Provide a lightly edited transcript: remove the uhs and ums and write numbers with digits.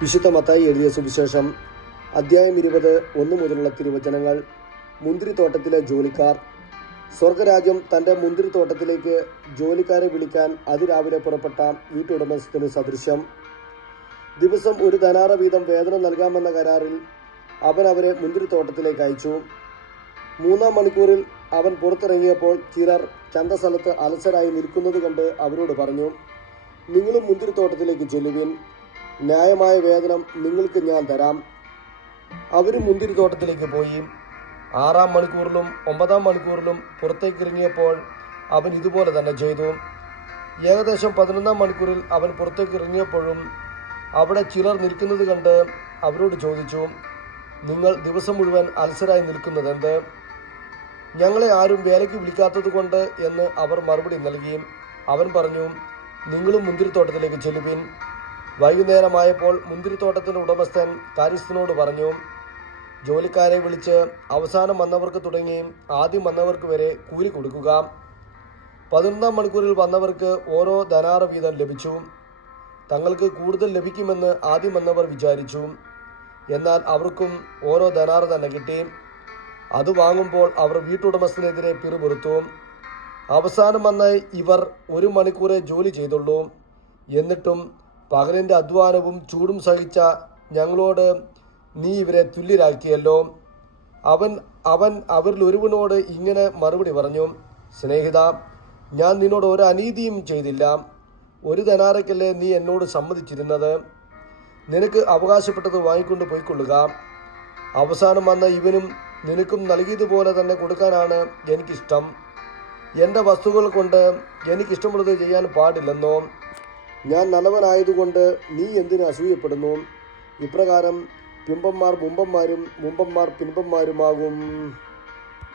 വിശുദ്ധ മത്തായി എഴുതിയ സുവിശേഷം അധ്യായം 20 1 മുതലുള്ള തിരുവചനങ്ങൾ. മുന്തിരിത്തോട്ടത്തിലെ ജോലിക്കാർ. സ്വർഗരാജ്യം തൻ്റെ മുന്തിരിത്തോട്ടത്തിലേക്ക് ജോലിക്കാരെ വിളിക്കാൻ അതിരാവിലെ പുറപ്പെട്ട വീട്ടുടമസ്ഥന് സദൃശ്യം. ദിവസം 1 ധനാറ വീതം വേതനം നൽകാമെന്ന കരാറിൽ അവൻ അവരെ മുന്തിരിത്തോട്ടത്തിലേക്ക് അയച്ചു. 3-ാം മണിക്കൂറിൽ അവൻ പുറത്തിറങ്ങിയപ്പോൾ ചിലർ ചന്തസ്ഥലത്ത് അലസരായി നിൽക്കുന്നത് കണ്ട് അവരോട് പറഞ്ഞു, നിങ്ങളും മുന്തിരിത്തോട്ടത്തിലേക്ക് ചെല്ലുവിൻ, ന്യായമായ വേതനം നിങ്ങൾക്ക് ഞാൻ തരാം. അവരും മുന്തിരിത്തോട്ടത്തിലേക്ക് പോയി. 6-ാം മണിക്കൂറിലും 9-ാം മണിക്കൂറിലും പുറത്തേക്കിറങ്ങിയപ്പോൾ അവൻ ഇതുപോലെ തന്നെ ചെയ്തു. ഏകദേശം 11-ാം മണിക്കൂറിൽ അവൻ പുറത്തേക്കിറങ്ങിയപ്പോഴും അവിടെ ചിലർ നിൽക്കുന്നത് കണ്ട് അവരോട് ചോദിച്ചു, നിങ്ങൾ ദിവസം മുഴുവൻ അലസരായി നിൽക്കുന്നതെന്ത്? ഞങ്ങളെ ആരും വേലയ്ക്ക് വിളിക്കാത്തത് കൊണ്ട് എന്ന് അവർ മറുപടി നൽകി. അവൻ പറഞ്ഞു, നിങ്ങളും മുന്തിരിത്തോട്ടത്തിലേക്ക് ചെല്ലുവിൻ. വൈകുന്നേരമായപ്പോൾ മുന്തിരിത്തോട്ടത്തിൻ്റെ ഉടമസ്ഥൻ കാര്യസ്ഥനോട് പറഞ്ഞു, ജോലിക്കാരെ വിളിച്ച് അവസാനം വന്നവർക്ക് തുടങ്ങി ആദ്യം വന്നവർക്ക് വരെ കൂലി കൊടുക്കുക. 11-ാം മണിക്കൂറിൽ വന്നവർക്ക് ഓരോ ധനാറ വീതം ലഭിച്ചു. തങ്ങൾക്ക് കൂടുതൽ ലഭിക്കുമെന്ന് ആദ്യം വന്നവർ വിചാരിച്ചു. എന്നാൽ അവർക്കും ഓരോ ധനാറ തന്നെ കിട്ടി. അത് വാങ്ങുമ്പോൾ അവർ വീട്ടുടമസ്ഥനെതിരെ പിറുപിറുത്തു. അവസാനം വന്ന ഇവർ 1 മണിക്കൂറേ ജോലി ചെയ്തുള്ളൂ. എന്നിട്ടും പകലിൻ്റെ അധ്വാനവും ചൂടും സഹിച്ച ഞങ്ങളോട് നീ ഇവരെ തുല്യരാക്കിയല്ലോ. അവൻ അവരിൽ ഒരുവനോട് ഇങ്ങനെ മറുപടി പറഞ്ഞു, സ്നേഹിത, ഞാൻ നിന്നോട് ഒരു അനീതിയും ചെയ്തില്ല. 1 ധനാറയ്ക്കല്ലേ നീ എന്നോട് സമ്മതിച്ചിരുന്നത്? നിനക്ക് അവകാശപ്പെട്ടത് വാങ്ങിക്കൊണ്ട് പോയിക്കൊള്ളുക. അവസാനം വന്ന ഇവനും നിനക്കും നൽകിയതുപോലെ തന്നെ കൊടുക്കാനാണ് എനിക്കിഷ്ടം. എൻ്റെ വസ്തുക്കൾ കൊണ്ട് എനിക്കിഷ്ടമുള്ളത് ചെയ്യാൻ പാടില്ലെന്നോ? ഞാൻ നല്ലവനായതുകൊണ്ട് നീ എന്തിനു അസൂയപ്പെടുന്നു? ഇപ്രകാരം പിമ്പന്മാർ മുമ്പന്മാരും മുമ്പന്മാർ പിൻപന്മാരുമാകും.